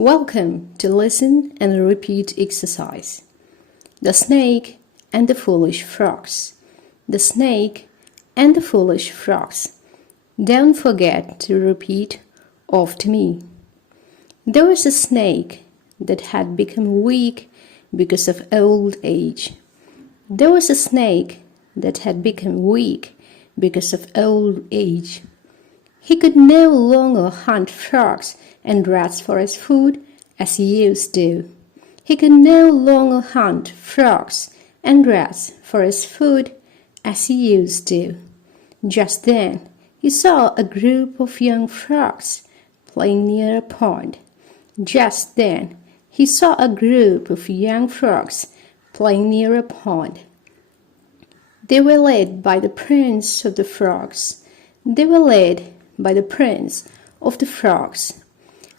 Welcome to listen and repeat exercise. The snake and the foolish frogs. The snake and the foolish frogs. Don't forget to repeat after me. There was a snake that had become weak because of old age. There was a snake that had become weak because of old age. He could no longer hunt frogs and rats for his food as he used to. He could no longer hunt frogs and rats for his food as he used to. Just then, he saw a group of young frogs playing near a pond. Just then, he saw a group of young frogs playing near a pond. They were led by the prince of the frogs. They were led by the prince of the frogs.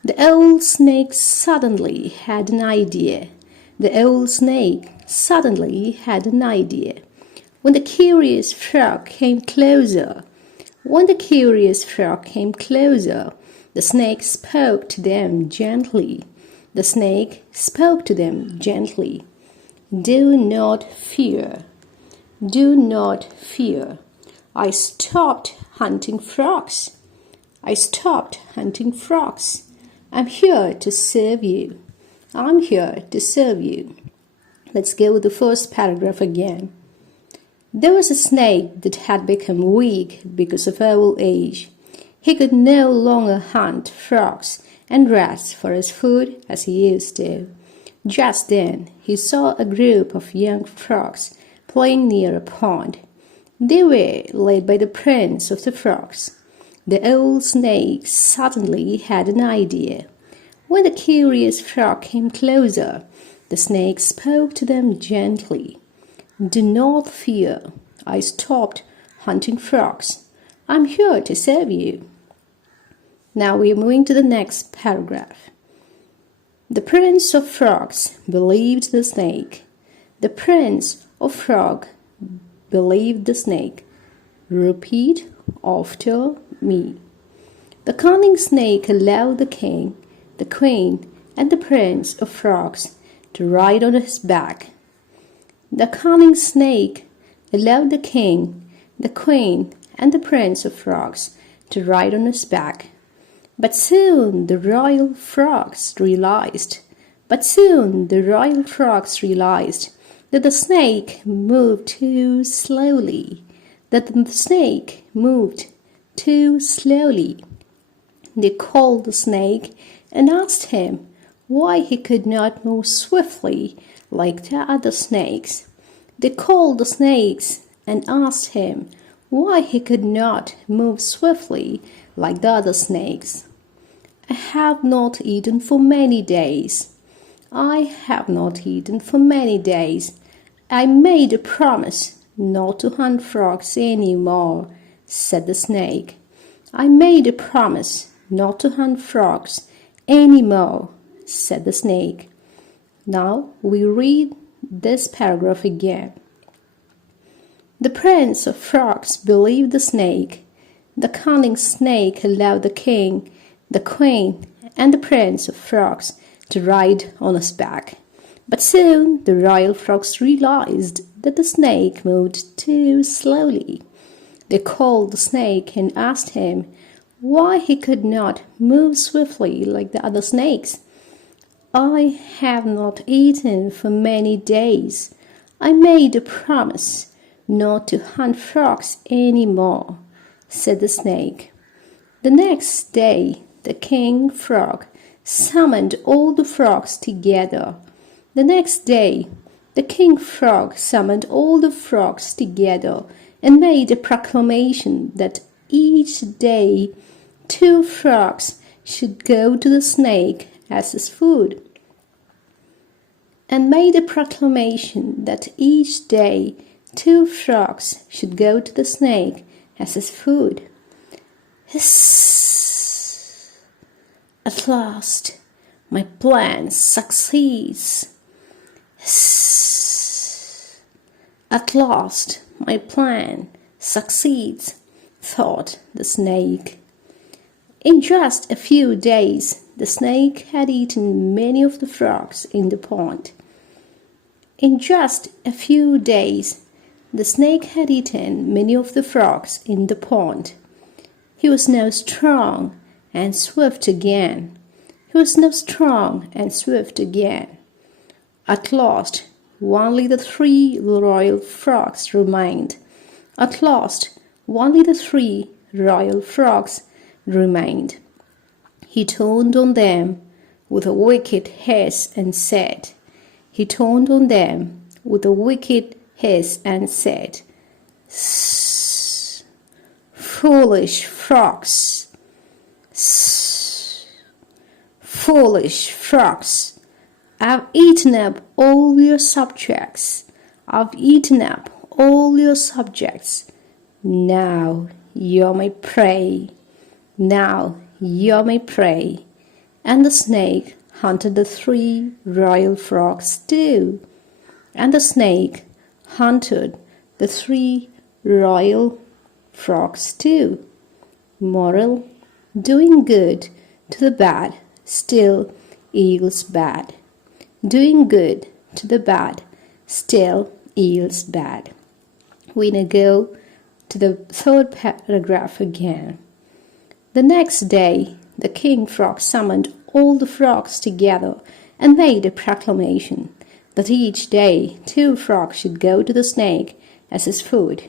The old snake suddenly had an idea. The old snake suddenly had an idea. When the curious frog came closer, the snake spoke to them gently. The snake spoke to them gently. Do not fear. Do not fear. I stopped hunting frogs. I stopped hunting frogs. I'm here to serve you. I'm here to serve you. Let's go with the first paragraph again. There was a snake that had become weak because of old age. He could no longer hunt frogs and rats for his food as he used to. Just then, he saw a group of young frogs playing near a pond. They were led by the prince of the frogs. The old snake suddenly had an idea. When the curious frog came closer, the snake spoke to them gently. Do not fear. I stopped hunting frogs. I'm here to serve you. Now we are moving to the next paragraph. The prince of frogs believed the snake. The prince of frogs believed the snake. Repeat after me. The cunning snake allowed the king, the queen, and the prince of frogs to ride on his back. The cunning snake allowed the king, the queen, and the prince of frogs to ride on his back. But soon the royal frogs realized that the snake moved too slowly. They called the snake and asked him why he could not move swiftly like the other snakes. They called the snakes and asked him why he could not move swiftly like the other snakes. I have not eaten for many days. I made a promise not to hunt frogs any more, said the snake. I made a promise not to hunt frogs any more, said the snake. Now we read this paragraph again. The prince of frogs believed the snake. The cunning snake allowed the king, the queen, and the prince of frogs to ride on his back. But soon the royal frogs realized that the snake moved too slowly. They called the snake and asked him why he could not move swiftly like the other snakes. I have not eaten for many days. I made a promise not to hunt frogs any more, said the snake. The next day, the king frog summoned all the frogs together. The next day, the king frog summoned all the frogs together and made a proclamation that each day 2 frogs should go to the snake as his food. Hiss! At last, my plan succeeds. Hiss! At last, my plan succeeds, thought the snake. In just a few days, the snake had eaten many of the frogs in the pond. In just a few days, the snake had eaten many of the frogs in the pond. He was now strong and swift again. He was now strong and swift again. At last, only the 3 royal frogs remained. At last, only the 3 royal frogs remained. He turned on them with a wicked hiss and said, He turned on them with a wicked hiss and said, "Sss, foolish frogs, sss, foolish frogs, I've eaten up all your subjects. I've eaten up all your subjects. Now you're my prey. Now you're my prey." And the snake hunted the 3 royal frogs too. And the snake hunted the 3 royal frogs too. Moral: doing good to the bad still yields bad. Doing good to the bad still yields bad. We now go to the 3rd paragraph again. The next day, the king frog summoned all the frogs together and made a proclamation that each day 2 frogs should go to the snake as his food.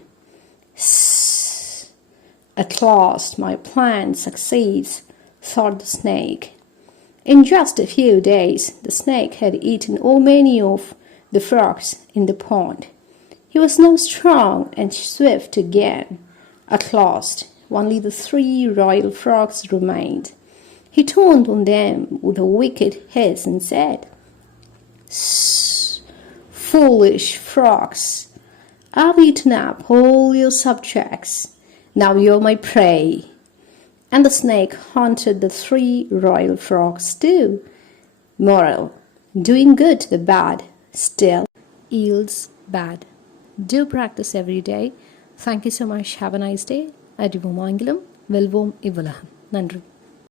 "Sss, at last my plan succeeds," thought the snake. In just a few days, the snake had eaten many of the frogs in the pond. He was now strong and swift again. At last, only the 3 royal frogs remained. He turned on them with a wicked hiss and said, "Sss, foolish frogs, I've eaten up all your subjects. Now you're my prey." And the snake hunted the 3 royal frogs too. Moral: doing good to the bad still yields bad. Do practice every day. Thank you so much. Have a nice day. Adivumangilam, Velvom Ivalam. Nandri.